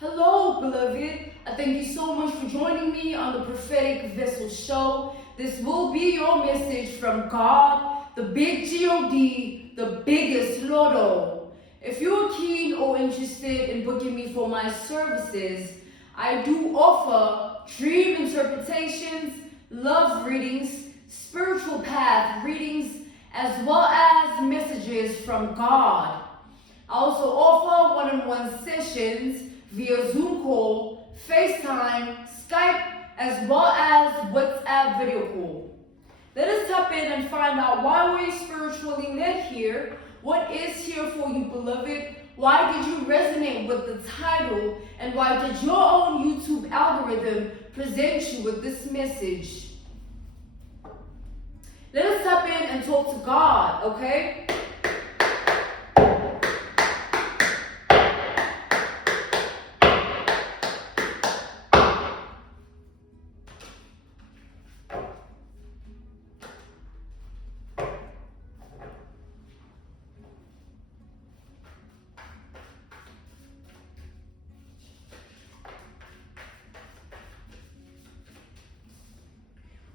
Hello, beloved. I thank you so much for joining me on the Prophetic Vessel Show. This will be your message from God, the big G-O-D, the biggest Lotto. If you're keen or interested in booking me for my services, I do offer dream interpretations, love readings, spiritual path readings, as well as messages from God. I also offer one-on-one sessions via Zoom call, FaceTime, Skype, as well as WhatsApp video call. Let us tap in and find out why we're spiritually led here. What is here for you, beloved? Why did you resonate with the title? And why did your own YouTube algorithm present you with this message? Let us tap in and talk to God, okay?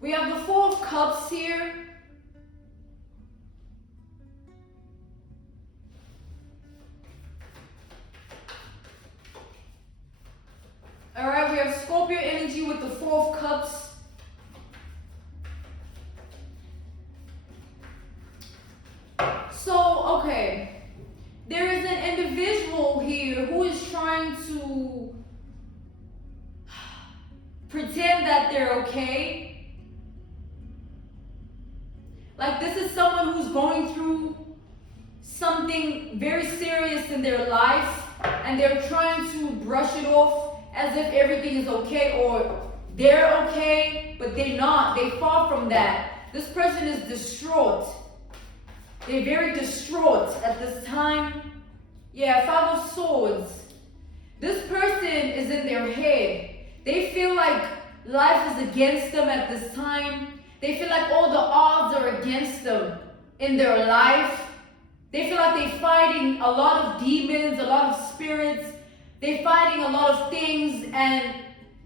We have the Four of Cups here. All right, we have Scorpio energy with the Four of Cups. So, okay, there is an individual here who is trying to pretend that they're okay. Like this is someone who's going through something very serious in their life and they're trying to brush it off as if everything is okay, or they're okay, but they're not. They far from that. This person is distraught. They're very distraught at this time. Yeah, Five of Swords. This person is in their head. They feel like life is against them at this time. They feel like all the odds are against them in their life. They feel like they're fighting a lot of demons, a lot of spirits. They're fighting a lot of things and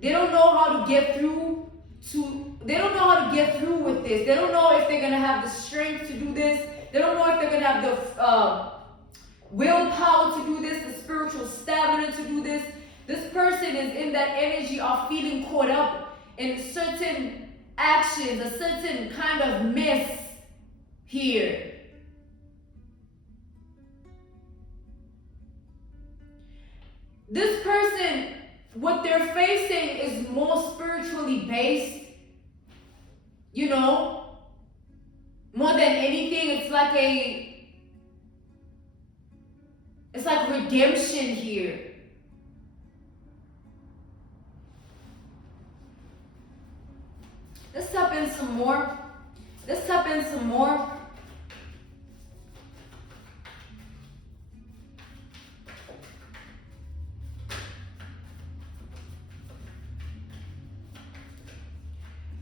they don't know how to get through with this. They don't know if they're going to have the strength to do this. They don't know if they're going to have the willpower to do this, the spiritual stamina to do this. This person is in that energy of feeling caught up in certain actions, a certain kind of mess here. This person, what they're facing is more spiritually based, you know, more than anything. It's like redemption here. Let's tap in some more. Let's tap in some more.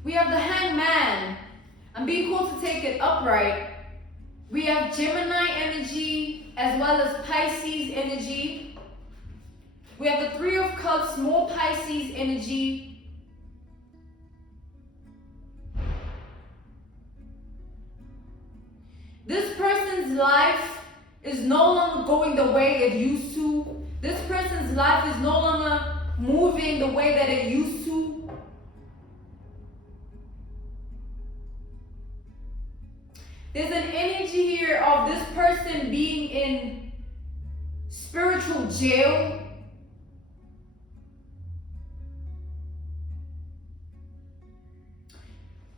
We have the Hangman. I'm being called to take it upright. We have Gemini energy as well as Pisces energy. We have the Three of Cups, more Pisces energy. This person's life is no longer going the way it used to. This person's life is no longer moving the way that it used to. There's an energy here of this person being in spiritual jail.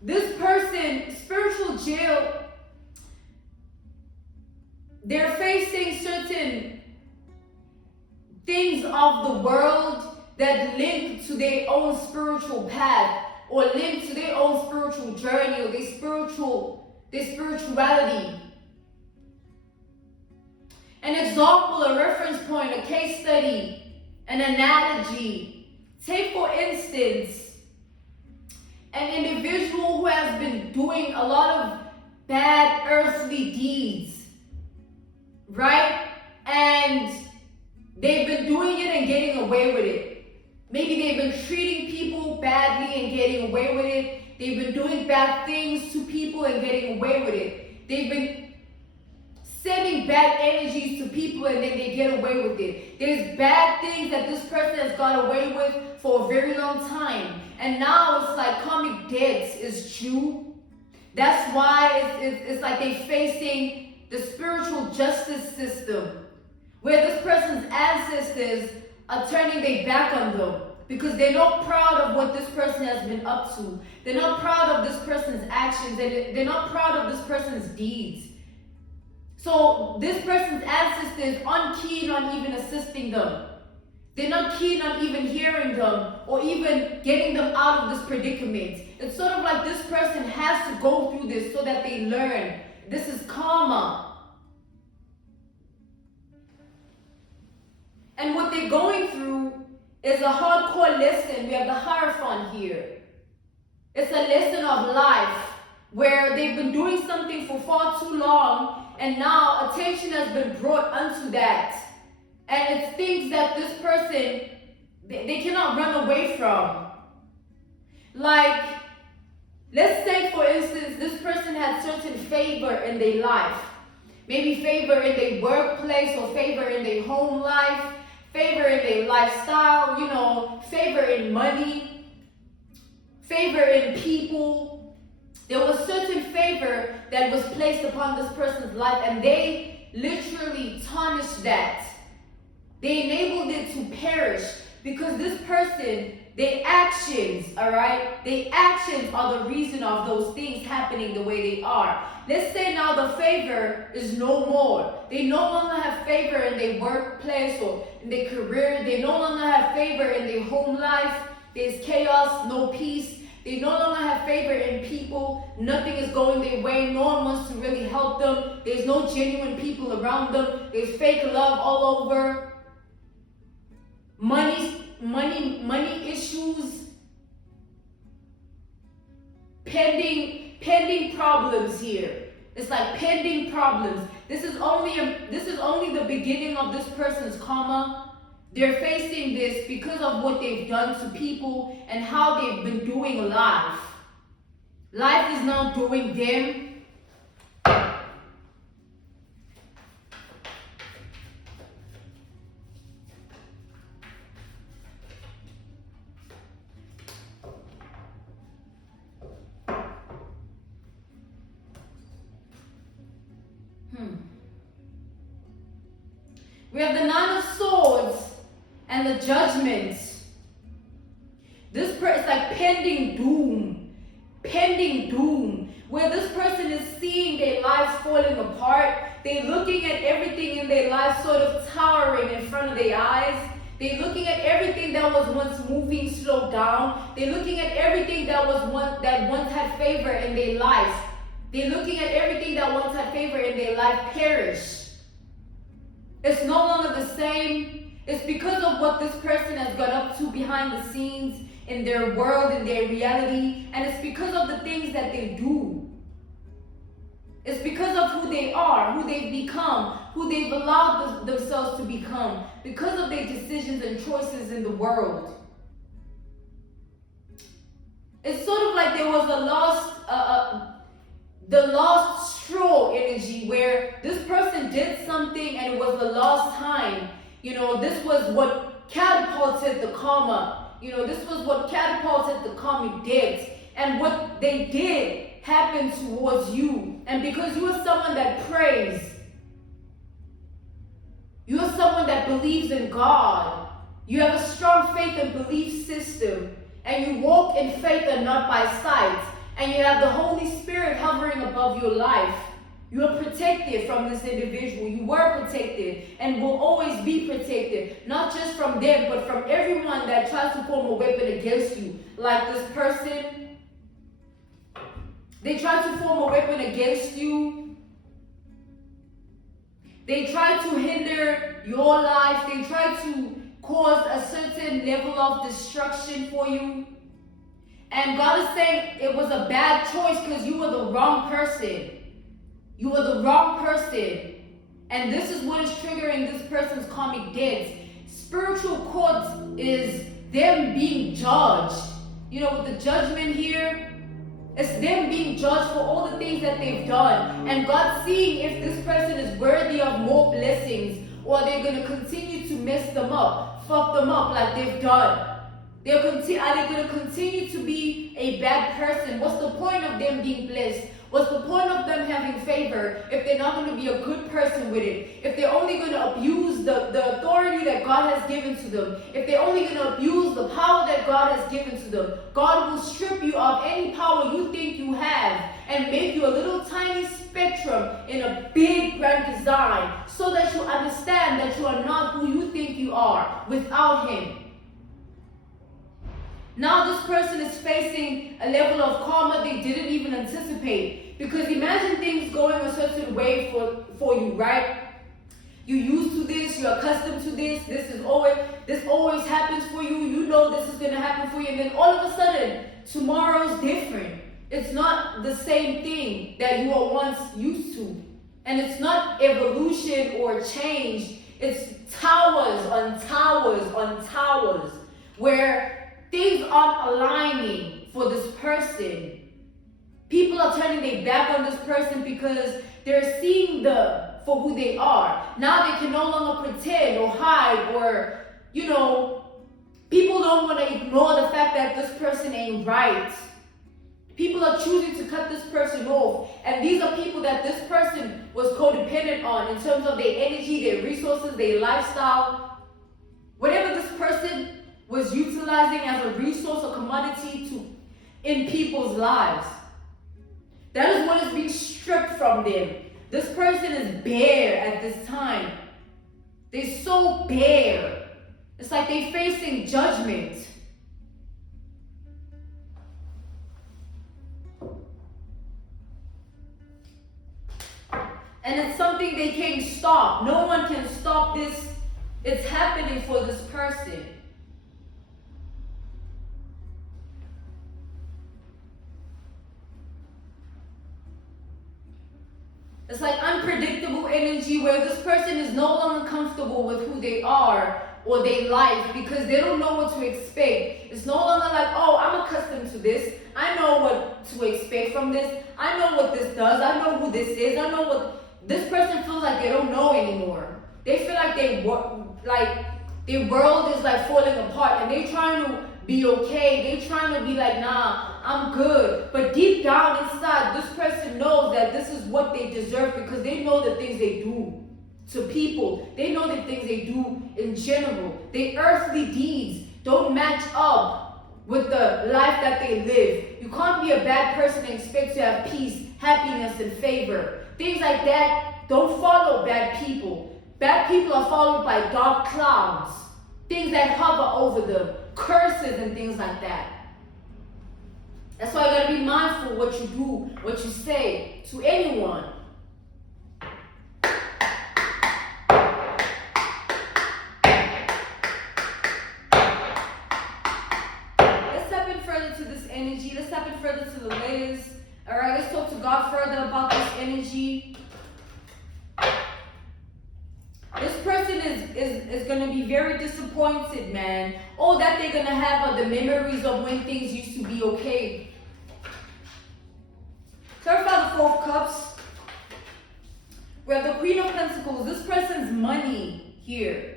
This person, spiritual jail, they're facing certain things of the world that link to their own spiritual path or link to their own spiritual journey or their spirituality. An example, a reference point, a case study, an analogy. Take for instance, an individual who has been doing a lot of bad earthly deeds, right? And they've been doing it and getting away with it. Maybe they've been treating people badly and getting away with it. They've been doing bad things to people and getting away with it. They've been sending bad energies to people and then they get away with it. There's bad things that this person has got away with for a very long time. And now it's like karmic debts is due. That's why it's like they're facing the spiritual justice system, where this person's ancestors are turning their back on them because they're not proud of what this person has been up to. They're not proud of this person's actions. They're not proud of this person's deeds. So this person's ancestors aren't keen on even assisting them. They're not keen on even hearing them or even getting them out of this predicament. It's sort of like this person has to go through this so that they learn. This is karma. And what they're going through is a hardcore lesson. We have the Hierophant here. It's a lesson of life where they've been doing something for far too long and now attention has been brought unto that. And it's things that this person, they cannot run away from. Like, let's say for instance, this person had certain favor in their life. Maybe favor in their workplace or favor in their home life, favor in their lifestyle, you know, favor in money, favor in people. There was certain favor that was placed upon this person's life and they literally tarnished that. They enabled it to perish because this person, their actions, all right, their actions are the reason of those things happening the way they are. Let's say now the favor is no more. They no longer have favor in their workplace or in their career. They no longer have favor in their home life. There's chaos, no peace. They no longer have favor in people. Nothing is going their way. No one wants to really help them. There's no genuine people around them. There's fake love all over. Money issues, pending problems here. It's like pending problems. This is only the beginning of this person's karma. They're facing this because of what they've done to people and how they've been doing life. Life is now doing them. We have the Nine of Swords and the Judgment. This person is like pending doom, where this person is seeing their lives falling apart. They're looking at everything in their life sort of towering in front of their eyes. They're looking at everything that was once moving slow down. They're looking at everything that once had favor in their life. They're looking at everything that once had favor in their life perish. It's no longer the same. It's because of what this person has got up to behind the scenes in their world, in their reality, and it's because of the things that they do. It's because of who they are, who they've become, who they've allowed themselves to become, because of their decisions and choices in the world. It's sort of like there was the lost straw energy where this person did something and it was the last time. You know, this was what catapulted the karma. You know, this was what catapulted the karmic debts. And what they did happened towards you. And because you are someone that prays, you are someone that believes in God, you have a strong faith and belief system, and you walk in faith and not by sight, and you have the Holy Spirit hovering above your life. You are protected from this individual. You were protected and will always be protected. Not just from them, but from everyone that tries to form a weapon against you. Like this person. They try to form a weapon against you. They try to hinder your life. They try to cause a certain level of destruction for you. And God is saying it was a bad choice because you were the wrong person. You were the wrong person. And this is what is triggering this person's karmic debts. Spiritual court is them being judged. You know, with the judgment here, it's them being judged for all the things that they've done. And God seeing if this person is worthy of more blessings, or they're going to continue to mess them up, fuck them up like they've done. Are they going to continue to be a bad person? What's the point of them being blessed? What's the point of them having favor if they're not going to be a good person with it? If they're only going to abuse the authority that God has given to them? If they're only going to abuse the power that God has given to them? God will strip you of any power you think you have and make you a little tiny spectrum in a big grand design, so that you understand that you are not who you think you are without Him. Now this person is facing a level of karma they didn't even anticipate. Because imagine things going a certain way for you, right? You're used to this, you're accustomed to this, this always happens for you, you know this is gonna happen for you, and then all of a sudden, tomorrow's different. It's not the same thing that you were once used to. And it's not evolution or change, it's towers on towers on towers, where things aren't aligning for this person. People are turning their back on this person because they're seeing them for who they are. Now they can no longer pretend or hide, or, you know, people don't want to ignore the fact that this person ain't right. People are choosing to cut this person off. And these are people that this person was codependent on in terms of their energy, their resources, their lifestyle. Whatever this person was utilizing as a resource or commodity in people's lives. That is what is being stripped from them. This person is bare at this time. They're so bare. It's like they're facing judgment. And it's something they can't stop. No one can stop this. It's happening for this person. It's like unpredictable energy where this person is no longer comfortable with who they are or their life because they don't know what to expect. It's no longer like, oh, I'm accustomed to this. I know what to expect from this. I know what this does. I know who this is. I know what... This person feels like they don't know anymore. They feel like their world is like falling apart and they're trying to be okay. They're trying to be like, nah, I'm good. But deep down inside, this person knows that this is what they deserve because they know the things they do to people. They know the things they do in general. Their earthly deeds don't match up with the life that they live. You can't be a bad person and expect to have peace, happiness, and favor. Things like that don't follow bad people. Bad people are followed by dark clouds, things that hover over them, curses and things like that. That's why you gotta be mindful what you do, what you say to anyone. Let's step in further to this energy. Let's step in further to the layers. All right, let's talk to God further about this energy. This person is going to be very disappointed, man. All that they're going to have are the memories of when things used to be okay. Clarify the Four of Cups. We have the Queen of Pentacles. This person's money here.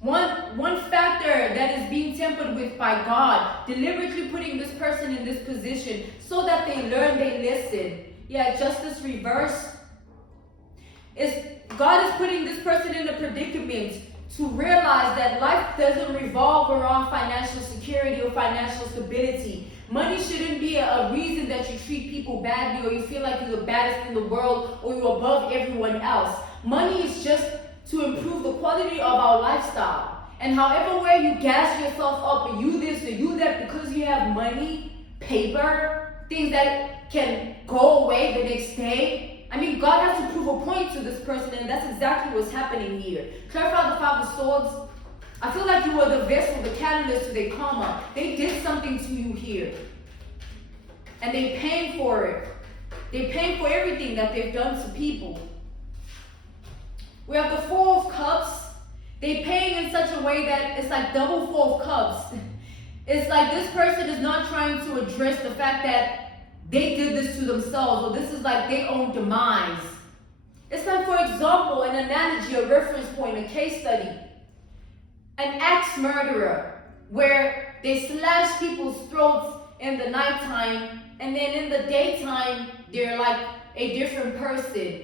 One factor that is being tempered with by God, deliberately putting this person in this position so that they learn, they listen. Yeah, Justice reverse. God is putting this person in a predicament to realize that life doesn't revolve around financial security or financial stability. Money shouldn't be a reason that you treat people badly or you feel like you're the baddest in the world or you're above everyone else. Money is just to improve the quality of our lifestyle. And however way you gas yourself up and you this or you that because you have money, paper, things that can go away the next day. I mean, God has to prove a point to this person, and that's exactly what's happening here. Clarify the Five of Swords. I feel like you were the vessel, the catalyst to their karma. They did something to you here. And they're paying for it. They're paying for everything that they've done to people. We have the Four of Cups. They paying in such a way that it's like double full of cups. It's like this person is not trying to address the fact that they did this to themselves, or this is like their own demise. It's like, for example, an analogy, a reference point, a case study. An axe murderer, where they slash people's throats in the nighttime, and then in the daytime, they're like a different person.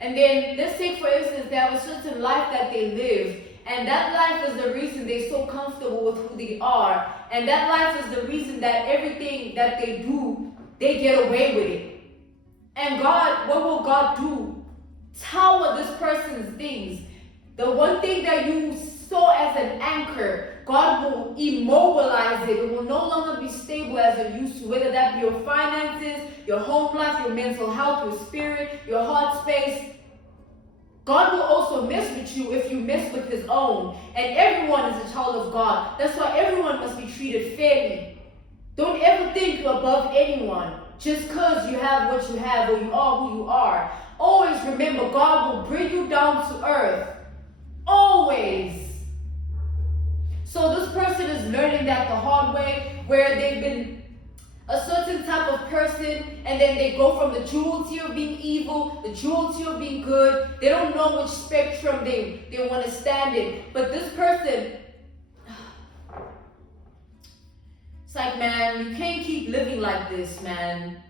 And then, let's take for instance, they have a certain life that they live, and that life is the reason they're so comfortable with who they are, and that life is the reason that everything that they do, they get away with it. And God, what will God do? Tower this person's things. The one thing that you saw as an anchor, God will immobilize it. It will no longer be stable as it used to, whether that be your finances, your home life, your mental health, your spirit, your heart space. God will also mess with you if you mess with his own. And everyone is a child of God. That's why everyone must be treated fairly. Don't ever think you're above anyone just because you have what you have or you are who you are. Always remember, God will bring you down to earth. Always. So this person is learning that the hard way, where they've been a certain type of person, and then they go from the duality of being evil, the duality of being good. They don't know which spectrum they want to stand in. But this person, it's like, man, you can't keep living like this, man.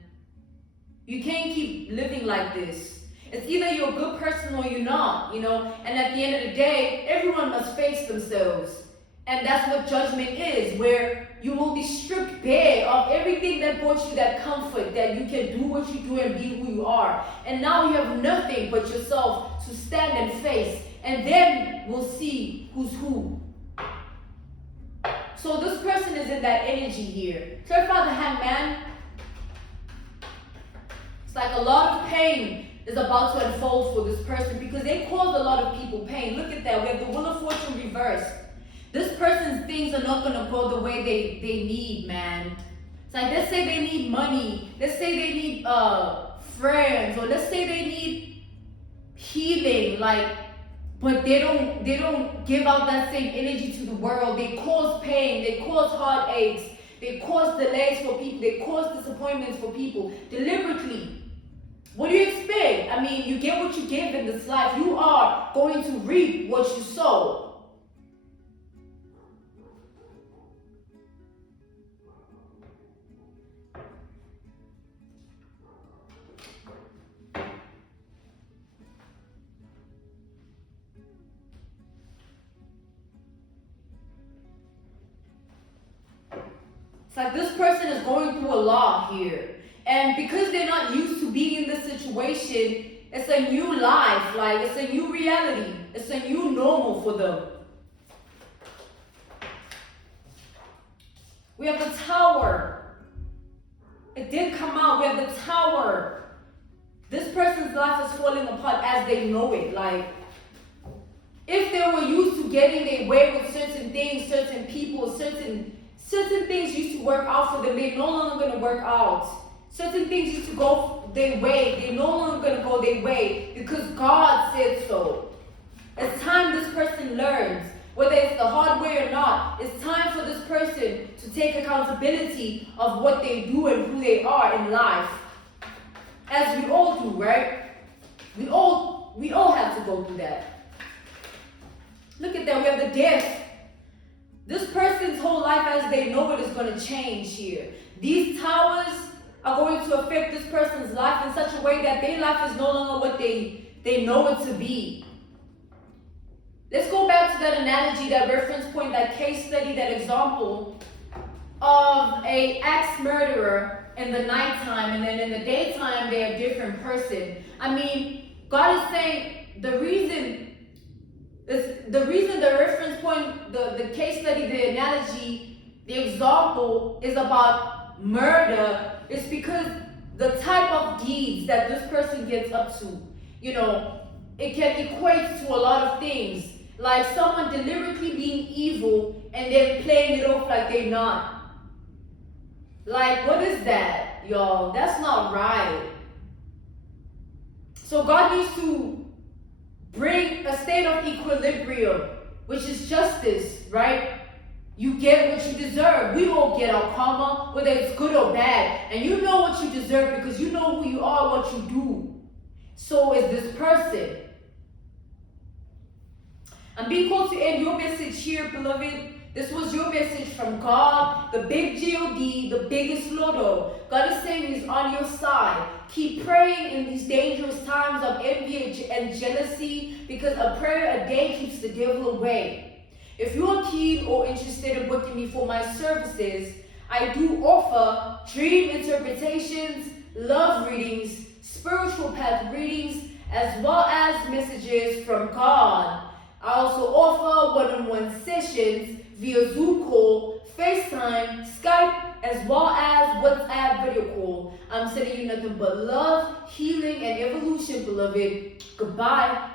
You can't keep living like this. It's either you're a good person or you're not, And at the end of the day, everyone must face themselves. And that's what judgment is, where you will be stripped bare of everything that brought you that comfort, that you can do what you do and be who you are. And now you have nothing but yourself to stand and face. And then we'll see who's who. So this person is in that energy here. Clarify the hangman. It's like a lot of pain is about to unfold for this person because they cause a lot of people pain. Look at that. We have the Wheel of Fortune reversed. This person's things are not going to go the way they need, man. It's like, let's say they need money. Let's say they need friends. Or let's say they need healing. But they don't give out that same energy to the world. They cause pain. They cause heartaches. They cause delays for people. They cause disappointments for people deliberately. What do you expect? I mean, you get what you give in this life. You are going to reap what you sow. It's like this person is going through a lot here. And because they're not used to being in this situation, it's a new life, like it's a new reality. It's a new normal for them. We have the Tower. It did come out. We have the Tower. This person's life is falling apart as they know it. Like, if they were used to getting their way with certain things, certain people, certain things used to work out for them, they're no longer going to work out. Certain things used to go their way, they're no longer going to go their way because God said so. It's time this person learns, whether it's the hard way or not, it's time for this person to take accountability of what they do and who they are in life. As we all do, right? We all have to go through that. Look at that, we have the Death. This person's whole life as they know it is going to change here. These towers are going to affect this person's life in such a way that their life is no longer what they know it to be. Let's go back to that analogy, that reference point, that case study, that example of a axe murderer in the nighttime, and then in the daytime they're a different person. I mean, God is saying the reason, the reference point, the case study, the analogy, the example is about murder is because the type of deeds that this person gets up to, it can equate to a lot of things. Like someone deliberately being evil and then playing it off like they're not. Like, what is that, y'all? That's not right. So God needs to bring a state of equilibrium which is justice, right? You get what you deserve. We all get our karma, whether it's good or bad. And you know what you deserve because you know who you are, what you do. So is this person. I'm being called to end your message here, beloved. This was your message from God, the big G-O-D, the biggest Lotto. God is saying He's on your side. Keep praying in these dangerous times of envy and jealousy, because a prayer a day keeps the devil away. If you are keen or interested in booking me for my services, I do offer dream interpretations, love readings, spiritual path readings, as well as messages from God. I also offer one-on-one sessions via Zoom call, FaceTime, Skype, as well as WhatsApp video call. I'm sending you nothing but love, healing, and evolution, beloved. Goodbye.